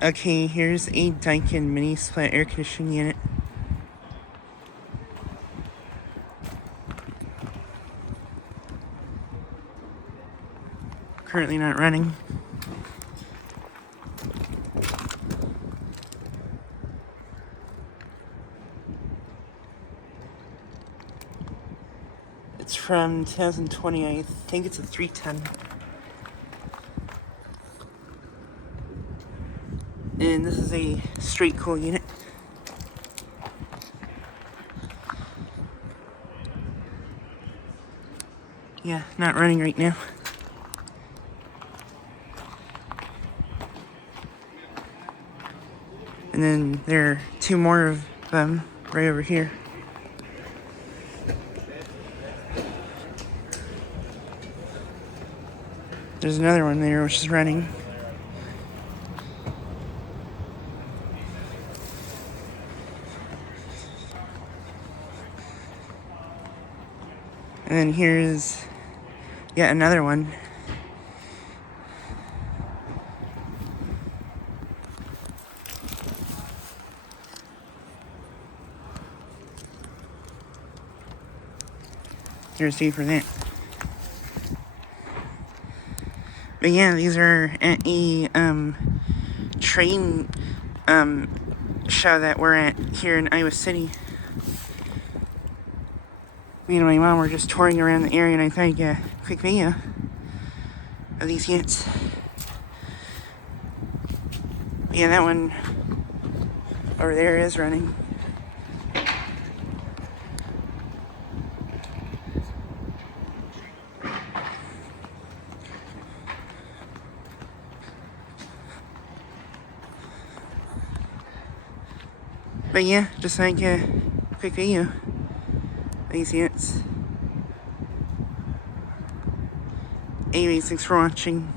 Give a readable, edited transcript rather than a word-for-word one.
Okay, here's a Daikin mini split air conditioning unit. Currently not running. It's from 2020, I think it's a 310. And this is a straight cool unit. Yeah, not running right now. And then there are two more of them right over here. There's another one there which is running. And then here's yet another one. Here's you for that. But yeah, these are at a train show that we're at here in Iowa City. Me and my mom were just touring around the area, and I thought I'd get a quick video of these units. Yeah, that one over there is running. But yeah, just like a quick video of these units. Anyways, thanks for watching.